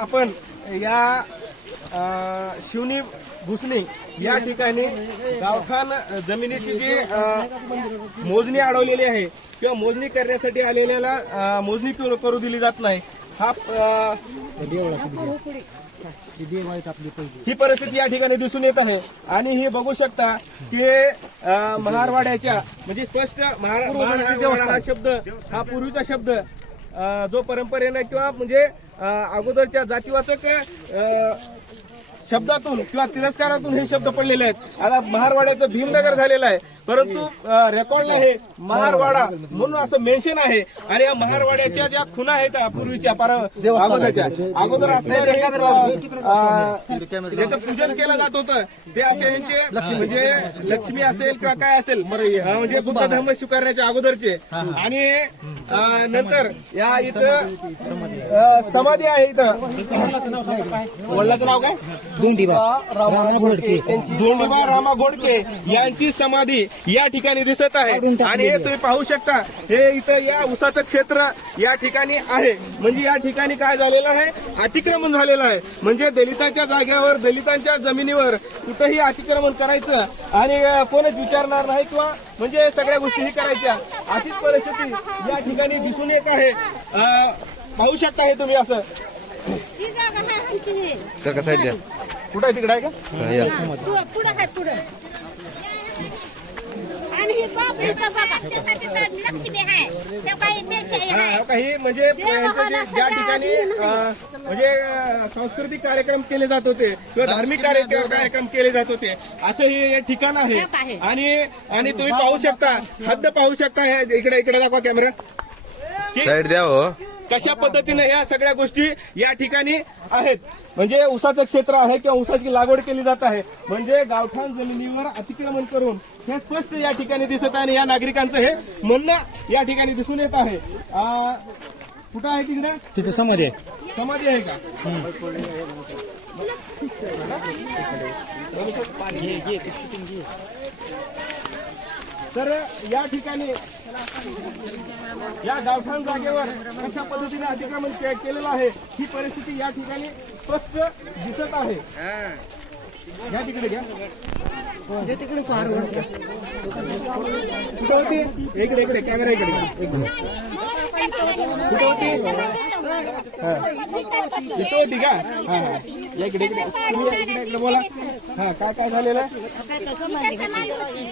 आपण या शिवनी भुसणी या ठिकाणी गावखान जमिनीची जी मोजणी अडवलेली आहे किंवा मोजणी करण्यासाठी आलेल्याला मोजणी करू दिली जात नाही. हा ही परिस्थिती या ठिकाणी दिसून येत आहे. आणि ही बघू शकता की महारवाड्याच्या म्हणजे स्पष्ट महाराष्ट्र शब्द हा पूर्वीचा शब्द जो परंपरेने किंवा म्हणजे अगोदरच्या जातीवाचक शब्दातून किंवा तिरस्कारातून हे शब्द पडलेले आहेत. आता महारवाड्याचं भीमनगर झालेलं आहे. परंतु रेकॉर्डला हे. महारवाडा म्हणून असं मेन्शन आहे. आणि या महारवाड्याच्या ज्या खुना आहेत पूर्वीच्या पार अगोदरच्या अगोदर ज्याचं पूजन केलं जात होतं ते असे यांचे म्हणजे लक्ष्मी असेल किंवा काय असेल म्हणजे बुद्ध धर्म स्वीकारण्याच्या अगोदरचे. आणि नंतर या इथं समाधी आहे इथं. वडिलाचं नाव काय? दोंडीबा रामा घोडके यांची समाधी. या ठिकाणी दिसत आहे. आणि हे तुम्ही पाहू शकता हे इथं या उसाचं क्षेत्र या ठिकाणी आहे. म्हणजे या ठिकाणी काय झालेलं आहे? अतिक्रमण झालेलं आहे. म्हणजे दलितांच्या जागेवर दलितांच्या जमिनीवर कुठंही अतिक्रमण करायचं आणि कोणच विचारणार नाही किंवा म्हणजे सगळ्या गोष्टी ही करायच्या. अशीच परिस्थिती या ठिकाणी दिसून येत आहे. पाहू शकता हे तुम्ही असं. ही जागा आहे आमची. काका साईड द्या कुठं आहे तिकडे आहे का? हा, या. पुढं पुढं आहे पुढं. आणि ही बाप इथं बघा तिथं तिथं लक्ष्मी आहे त्या काही मेशे हा, आहे म्हणजे यांचं जे- ज्या ठिकाणी अं, म्हणजे अं, सांस्कृतिक कार्यक्रम केले जात होते किंवा धार्मिक कार्य- कार्यक्रम केले जात होते असं हे हे ठिकाण आहे. आणि आणि तुम्ही पाहू शकता हद्द पाहू शकता हे इकडे इकडे दाखवा कॅमेरा. की साईड द्या हो. कशा पद्धतीने या सगळ्या गोष्टी या ठिकाणी आहेत? म्हणजे ऊसाचं क्षेत्र आहे किंवा ऊसाची लागवड केली जात आहे. म्हणजे गावठाण जमिनीवर अतिक्रमण करून हे स्पष्ट या ठिकाणी दिसत आहे आणि या नागरिकांचं हे म्हणणं या ठिकाणी दिसून येत आहे. आ, कुठं आहे तिकडे तिथे समाधी आहे. समाधी आहे का? तर या ठिकाणी या गावठाण जागेवर कशा पद्धतीने अतिक्रमण केलेलं आहे ही परिस्थिती या ठिकाणी स्पष्ट दिसत आहे. या तिकडे घ्या. तिकडे होती? इकडे इकडे कॅमेरा इकडे. इकडे. होती इथं होती का? हा इकडे इकडे इकडे बोला. हा काय काय झालेलं?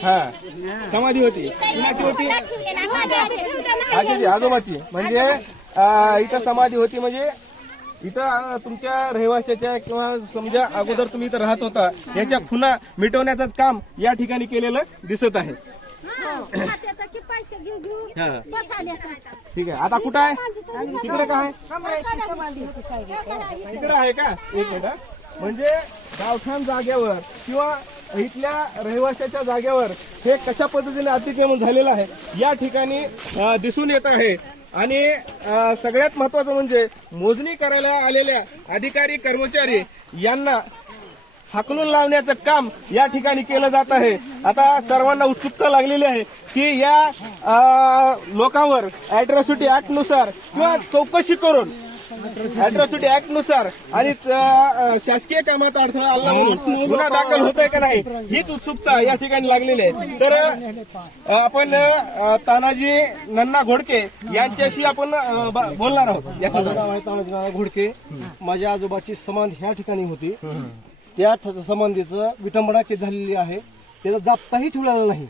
हा समाधी होती. कुणाची होती. आजीची आजोबाची. म्हणजे अं, इथं समाधी होती म्हणजे इथं अं, तुमच्या रहिवाशाच्या किंवा समजा अगोदर तुम्ही इथं राहत होता याच्या खुना मिटवण्याचंच काम या ठिकाणी केलेलं दिसत आहे. पैसे घेऊ घेऊ हा. बस ठीक आहे. आता कुठं आहे? तिकडे काय तिकडे आहे का? एक मिनिट हा. म्हणजे गावठाण जागेवर किंवा इथल्या रहिवाशाच्या जागेवर हे कशा पद्धतीने अतिक्रमण झालेलं आहे या ठिकाणी दिसून येत आहे. आणि सगळ्यात महत्वाचं म्हणजे मोजणी करायला आलेल्या अधिकारी कर्मचारी यांना हाकलून लावण्याचं काम या ठिकाणी केलं जात आहे. आता सर्वांना उत्सुकता लागलेली आहे की या लोकांवर अॅट्रॉसिटी ऍक्टनुसार किंवा चौकशी करून अॅट्रॉसिटी ऍक्टनुसार आणि शासकीय कामात अडथळा आला गुन्हा दाखल होत आहे का नाही हीच उत्सुकता या ठिकाणी लागलेली आहे. तर आपण तानाजी नन्ना घोडके यांच्याशी आपण बोलणार आहोत या संदर्भात तानाजीनाथ घोडके माझ्या आजोबाची समाधी ह्या ठिकाणी होती. त्या समाधीचं विटंबना झालेली आहे. त्याचा जाप्ताही ठेवलेला नाही.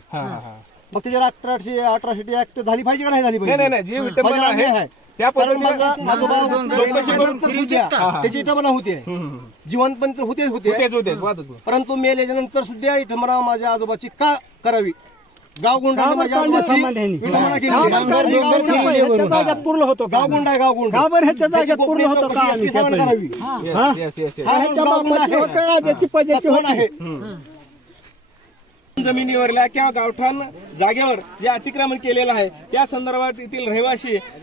मग त्याच्यावर अठराशे अठराशे ऍक्ट झाली पाहिजे का नाही झाली नाही नाही नाही. जी विटंबना माझी आहे त्या कारण पद्धतीने माझा आजोबा चौकशी करून तर सुद्धा त्याची विटंबना होते. जिवंत पण तर होतेच होते. होतेच होतेच वादच नाही. परंतु मेल्याच्या नंतर सुद्धा विटंबना माझ्या आजोबाची का करावी? गावगुंडा माझ्या आजोबाची विटंबना केली. होती. पूर्ण होतो का? गावगुंडा आहे गावगुंडा. का बरं? ह्याच्या त्याची जागेत पूर्ण होतो का आम्ही करावी. Yes, yes, yes, yes. हा ह्याच्या गावगुंडा बापाची आहे. होतं का? ज्याची पजाची कोण आहे. जमिनीवरल्या किंवा गावठाण जागेवर जे अतिक्रमण केलेलं आहे त्या संदर्भात येथील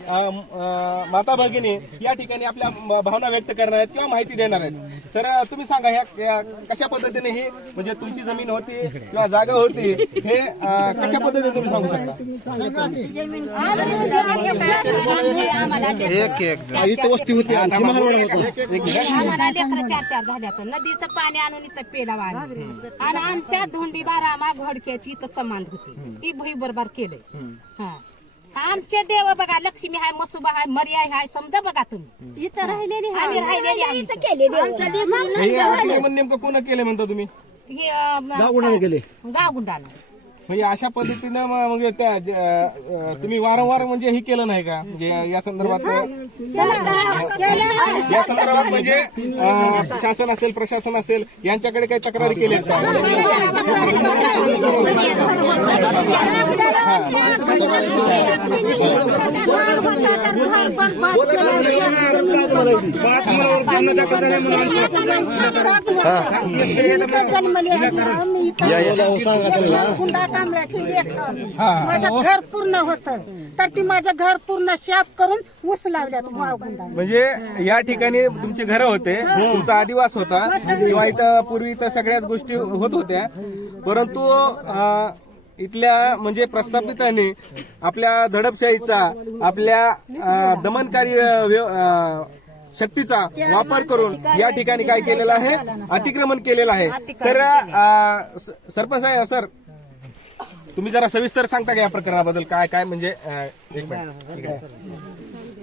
अं, माता भगिनी या ठिकाणी आपल्या भावना व्यक्त करणार आहेत किंवा माहिती देणार आहेत. तर तुम्ही सांगा ह्या या कशा पद्धतीने ही म्हणजे तुमची जमीन होती किंवा जागा होती हे कशा पद्धतीने तुम्ही सांगू शकता? वस्ती होती चार चार झाल्या तर नदीचं पाणी आणून इथं पेलावा आणि आमच्या धोंडी बारामा घोडक्याची इथं संबंध होती. ती भुई बरोबर केलंय. हा. आमचे देव बघा लक्ष्मी हाय मसुबा हाय मर्याय हाय समजा बघा तुम्ही. इथं राहिलेली. आम्ही राहिलेली हे नेमकं कोण केलं म्हणता तुम्ही? हे, अं, गावगुंडाने केले. गावगुंडानं. म्हणजे अशा पद्धतीनं म- म्हणजे त्या ज- अं, तुम्ही वारंवार म्हणजे हे केलं नाही का? म्हणजे या संदर्भात या संदर्भात म्हणजे अं, शासन असेल प्रशासन असेल यांच्याकडे काही तक्रारी केल्या आहेत का? माझं घर पूर्ण होत. तर ती माझं घर पूर्ण शाप करून ऊस लावल्यात म्हणजे या ठिकाणी तुमचे घर होते तुमचा आदिवास होता किंवा इथं पूर्वी इथं सगळ्याच गोष्टी होत होत्या. परंतु अं, इथल्या म्हणजे प्रस्थापितांनी आपल्या दडपशाहीचा आपल्या अं, दमनकारी अं, व्यव- अं, शक्तीचा वापर करून या ठिकाणी काय केलेलं आहे? अतिक्रमण केलेलं आहे. तर अं, स- सरपंच आहे सर तुम्ही जरा सविस्तर सांगता का या प्रकरणाबद्दल? काय काय म्हणजे अं, एक मिनिट. इकडे.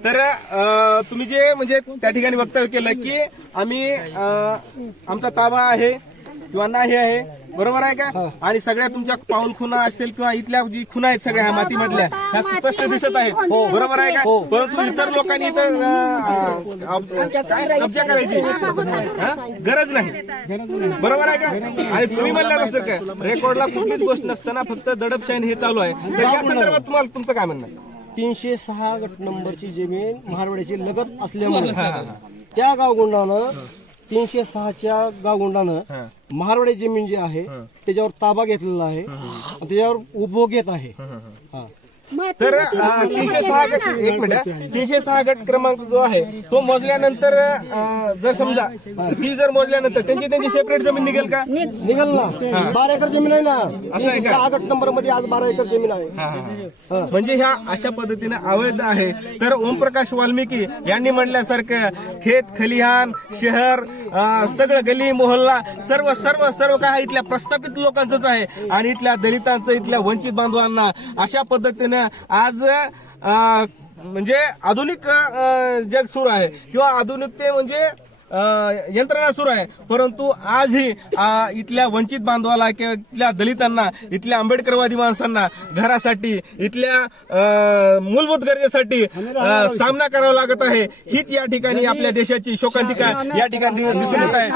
तर अं, तुम्ही जे म्हणजे त्या ठिकाणी वक्तव्य केलं की आम्ही अं, आमचा ताबा आहे किंवा नाही आहे बरोबर आहे का? आणि सगळ्या तुमच्या पाऊल खुना असतील किंवा इथल्या जी खुना आहेत सगळ्या मातीमधल्या ह्या स्पष्ट दिसत आहेत. बरोबर आहे का? परंतु इतर लोकांनी काय कब्जा करायची. हा? गरज नाही. बरोबर आहे का? आणि तुम्ही म्हणलं तसं काय रेकॉर्डला कुठलीच गोष्ट नसताना फक्त दडपशाही हे चालू आहे. तर या संदर्भात तुम्हाला तुमचं काय म्हणणं आहे? तीनशे सहा गट नंबरची जमीन महारवाड्याची लगत असल्यामुळे त्या गावगुंडानं तीनशे सहाच्या गावगुंडानं महारवाडी जमीन जी आहे त्याच्यावर ताबा घेतलेला आहे त्याच्यावर उपभोग घेत आहे. हा. तर अं, तीनशे सहा गट एक मिनिट तीनशे सहा गट क्रमांक जो आहे तो मोजल्यानंतर अं, जर समजा ती जर मोजल्यानंतर त्यांची त्यांची सेपरेट जमीन निघेल का? निघाल ना. बारा एकर जमीन आहे ना. आहे का? सहा गट नंबरमध्ये आज बारा एकर जमीन आहे. म्हणजे ह्या अशा पद्धतीने अवैध आहे. तर ओमप्रकाश वाल्मिकी यांनी म्हणल्यासारखं खेत खलिहान शहर अं, सगळं गली मोहल्ला सर्व सर्व सर्व काय इथल्या प्रस्थापित लोकांचंच आहे. आणि इथल्या दलितांचं इथल्या वंचित बांधवांना अशा पद्धतीनं आज अं, म्हणजे आधुनिक जग सुरू आहे. किंवा आधुनिकते म्हणजे यंत्रणा सुरू आहे. परंतु आजही इथल्या वंचित बांधवाला किंवा इथल्या दलितांना इथल्या आंबेडकरवादी माणसांना घरासाठी इथल्या मूलभूत गरजेसाठी सामना करावा लागत आहे. हीच या ठिकाणी आपल्या देशाची शोकांतिका या ठिकाणी दिसून येत आहे.